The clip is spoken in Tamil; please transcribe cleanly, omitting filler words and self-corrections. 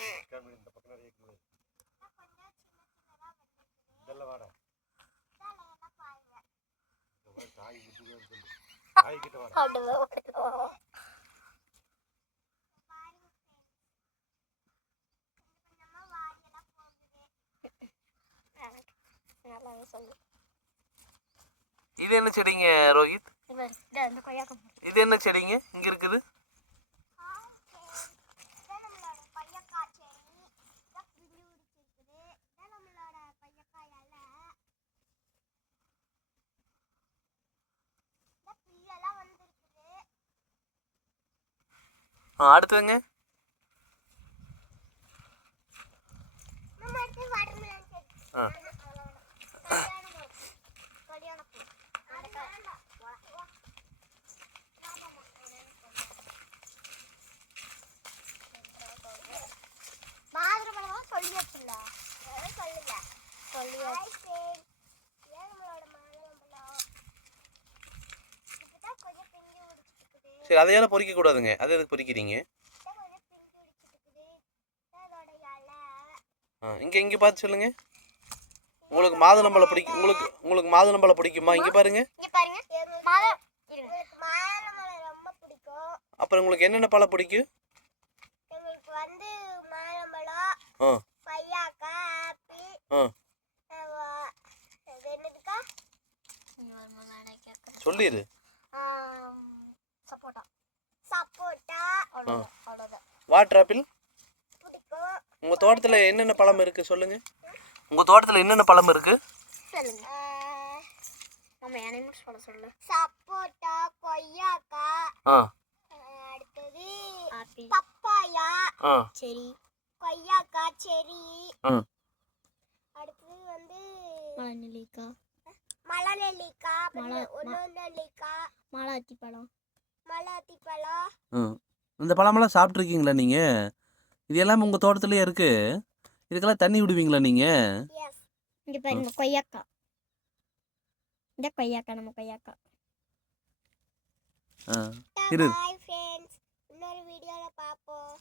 இந்த பக்கம் நிறைய இருக்குது. இதெல்லாம் வாடா காய் கிட்ட இருக்குது. காய் கிட்ட வாடா. இது என்ன செடிங்க ரோஹித்? இது என்ன செடிங்க இங்க இருக்குது? அடுத்துங்க சரி, அதையால பொறிக்க கூடாதுங்க. அதை எதுக்கு பொறிக்கிறீங்க? இங்க பார்த்து சொல்லுங்க. உங்களுக்கு மாதுளம்பழம் பிடிக்கும்? உங்களுக்கு மாதுளம்பழம் பிடிக்குமா? இங்க பாருங்க. அப்புறம் உங்களுக்கு என்னென்ன பழம் பிடிக்கும்? சொல்லிடு. Water apple. உங்க தோட்டத்துல என்னென்ன பழம் இருக்கு சொல்லுங்க. உங்க தோட்டத்துல என்னென்ன பழம் இருக்கு சொல்லுங்க. சப்போட்டா, கொய்யாக்கா, அடுத்தது பப்பாயா, செரி, கொய்யாக்கா, செரி, அடுத்தது வந்து மலநெல்லிக்காய், மலாத்திப்பழம். இந்த பழமெல்லாம் சாப்பிட்ருக்கீங்களா நீங்க? இது எல்லாமே உங்க தோட்டத்திலேயே இருக்கு. இதுக்கெல்லாம் தண்ணி விடுவீங்களா நீங்க? இங்க பாருங்க கொய்யாக்கா. இந்த கொய்யாக்கா நம்ம கொய்யாக்கா. இரு. Bye friends. இன்னொரு வீடியோல பாப்போம்.